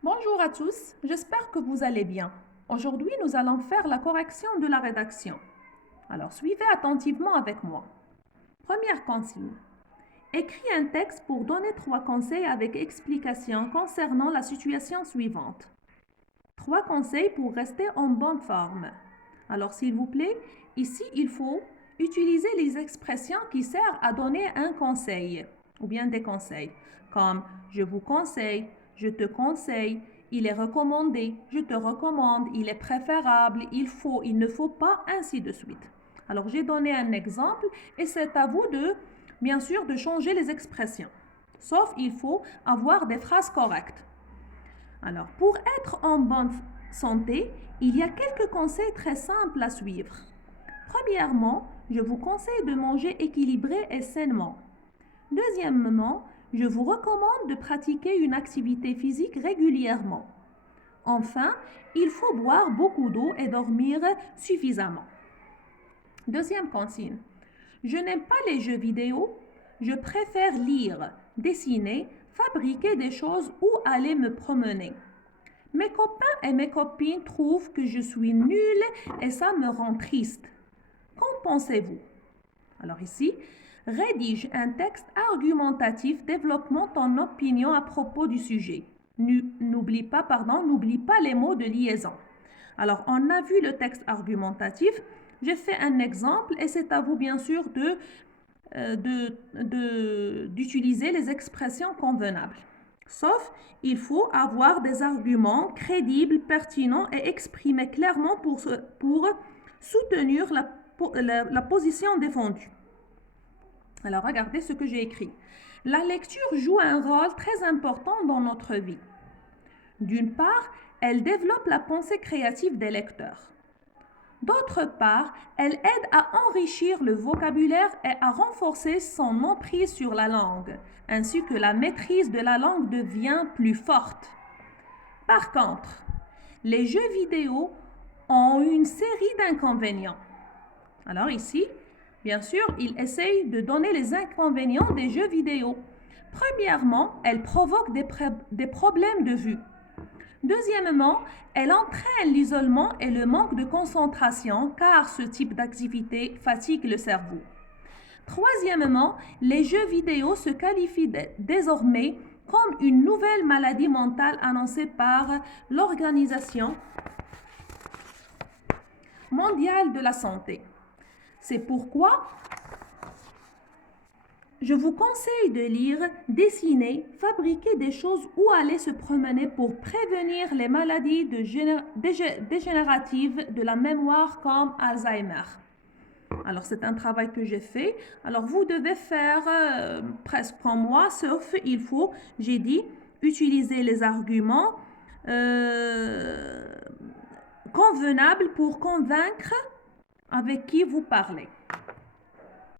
Bonjour à tous, j'espère que vous allez bien. Aujourd'hui, nous allons faire la correction de la rédaction. Alors, suivez attentivement avec moi. Première consigne. Écris un texte pour donner 3 conseils avec explication concernant la situation suivante. 3 conseils pour rester en bonne forme. Alors, s'il vous plaît, ici, il faut utiliser les expressions qui servent à donner un conseil ou bien des conseils, comme je vous conseille, je te conseille, il est recommandé, je te recommande, il est préférable, il faut, il ne faut pas, ainsi de suite. Alors, j'ai donné un exemple et c'est à vous de, bien sûr, de changer les expressions. Sauf, il faut avoir des phrases correctes. Alors, pour être en bonne santé, il y a quelques conseils très simples à suivre. Premièrement, je vous conseille de manger équilibré et sainement. Deuxièmement, je vous recommande de pratiquer une activité physique régulièrement. Enfin, il faut boire beaucoup d'eau et dormir suffisamment. Deuxième consigne. Je n'aime pas les jeux vidéo. Je préfère lire, dessiner, fabriquer des choses ou aller me promener. Mes copains et mes copines trouvent que je suis nulle et ça me rend triste. Qu'en pensez-vous? Alors ici, rédige un texte argumentatif développant ton opinion à propos du sujet. N'oublie pas les mots de liaison. Alors, on a vu le texte argumentatif. J'ai fait un exemple et c'est à vous, bien sûr, d'utiliser les expressions convenables. Sauf, il faut avoir des arguments crédibles, pertinents et exprimés clairement pour soutenir la position défendue. Alors, regardez ce que j'ai écrit. La lecture joue un rôle très important dans notre vie. D'une part, elle développe la pensée créative des lecteurs. D'autre part, elle aide à enrichir le vocabulaire et à renforcer son emprise sur la langue, ainsi que la maîtrise de la langue devient plus forte. Par contre, les jeux vidéo ont une série d'inconvénients. Alors ici, bien sûr, il essaye de donner les inconvénients des jeux vidéo. Premièrement, elles provoquent des problèmes de vue. Deuxièmement, elle entraîne l'isolement et le manque de concentration car ce type d'activité fatigue le cerveau. Troisièmement, les jeux vidéo se qualifient désormais comme une nouvelle maladie mentale annoncée par l'Organisation mondiale de la santé. C'est pourquoi je vous conseille de lire, dessiner, fabriquer des choses ou aller se promener pour prévenir les maladies dégénératives de la mémoire comme Alzheimer. Alors, c'est un travail que j'ai fait. Alors, vous devez faire presque comme moi, sauf il faut, j'ai dit, utiliser les arguments convenables pour convaincre avec qui vous parlez.